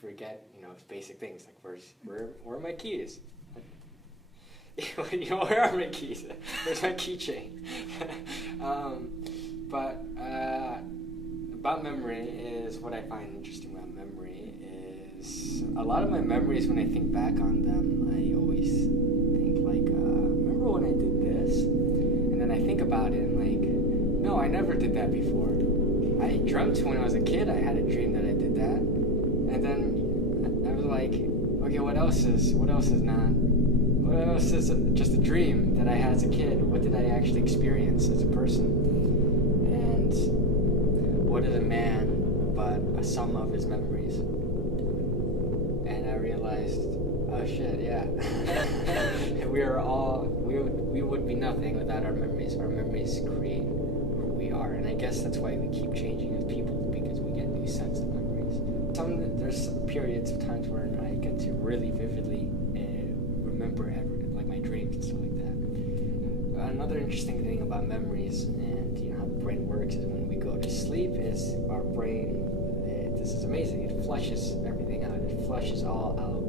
forget, basic things like where are my keys? Where are my keys? Where's my keychain? But about memory is what I find interesting about memory is a lot of my memories, when I think back on them, I always think like, remember when I did this? And then I think about it and like, no, I never did that before. I dreamt when I was a kid, I had a dream that I did that. And then I was like, okay, what else is just a dream that I had as a kid? What did I actually experience as a person? And what is a man but a sum of his memories? And I realized, oh shit, yeah. we would be nothing without our memories. Our memories create who we are. And I guess that's why we keep changing as people, because we get new sets of memories. There's some periods of times where I get to really vividly remember like my dreams and stuff like that. Another interesting thing about memories and how the brain works is when we go to sleep, is our brain, this is amazing, it flushes everything out, it flushes all out.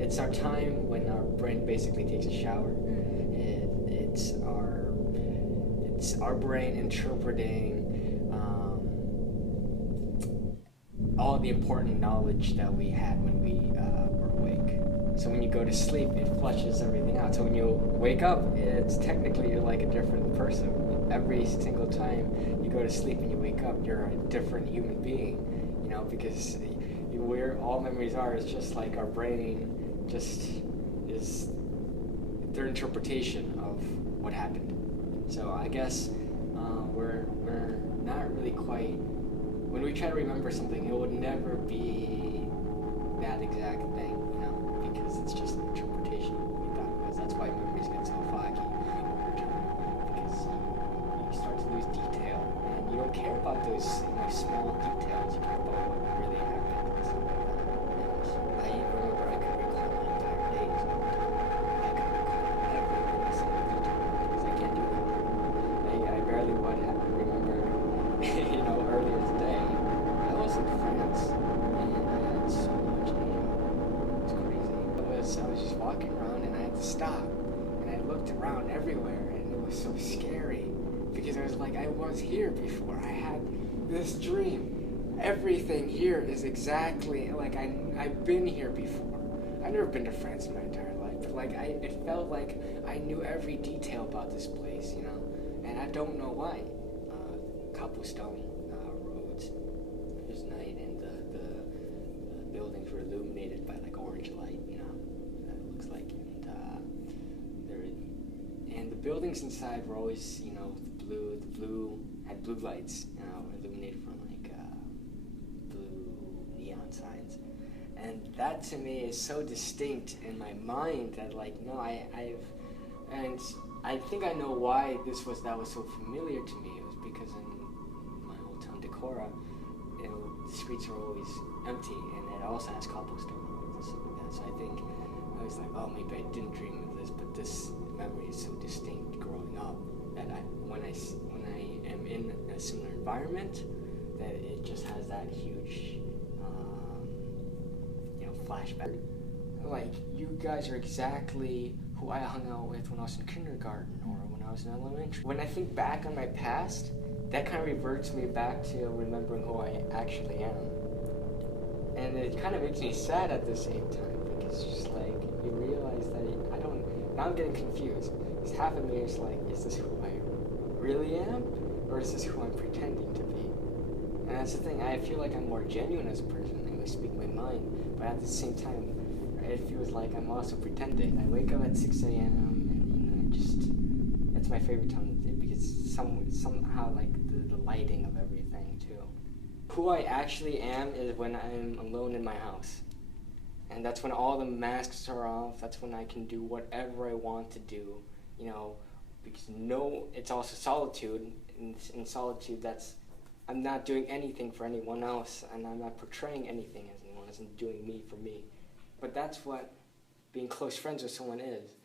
It's our time when our brain basically takes a shower. It's our brain interpreting all the important knowledge that we had when we were awake. So when you go to sleep, it flushes everything out. So when you wake up, it's technically you're like a different person. Every single time you go to sleep and you wake up, you're a different human being, because where all memories are is just like our brain just is their interpretation of what happened. So I guess we're not really quite, when we try to remember something, it would never be that exact thing, because it's just an interpretation of what we thought it was. That's why memories get so foggy over time, because you start to lose detail, and you don't care about those small details. You care about what really happened and stuff like that. And I remember I could recall my entire days all the time. I could recall every single detail because I can't do that. I barely would remember, earlier today, I was in France, and I had so much data. It was crazy. I was just walking around, and I had to stop, and I looked around everywhere, and it was so scary, because I was like, I was here before. I had this dream. Everything here is exactly like I've been here before. I've never been to France in my entire life, but it felt like I knew every detail about this place, and I don't know why. Cobblestone roads. It was night, and the buildings were illuminated by orange light. That it looks like, and the buildings inside were always, the blue had blue lights, illuminated from blue neon signs, and that to me is so distinct in my mind that I think I know why that was so familiar to me. It was because in my old town, Decorah, the streets are always empty, and it also has cobblestone roads and stuff like that. So I think I was like, oh, maybe I didn't dream of this, but this memory is so distinct growing up that when I am in a similar environment, that it just has that huge, flashback. Like, you guys are exactly who I hung out with when I was in kindergarten or when I was in elementary. When I think back on my past, that kind of reverts me back to remembering who I actually am. And it kind of makes me sad at the same time, because it's just like, you realize that now I'm getting confused. Because half of me is like, is this who I really am? Or is this who I'm pretending to be? And that's the thing, I feel like I'm more genuine as a person, and I speak my mind, but at the same time, it feels like I'm also pretending. I wake up at 6 a.m. and that's my favorite time of the day, because somehow the lighting of everything too. Who I actually am is when I'm alone in my house. And that's when all the masks are off, that's when I can do whatever I want to do, because it's also solitude. In solitude, I'm not doing anything for anyone else, and I'm not portraying anything as anyone else, and doing me for me. But that's what being close friends with someone is.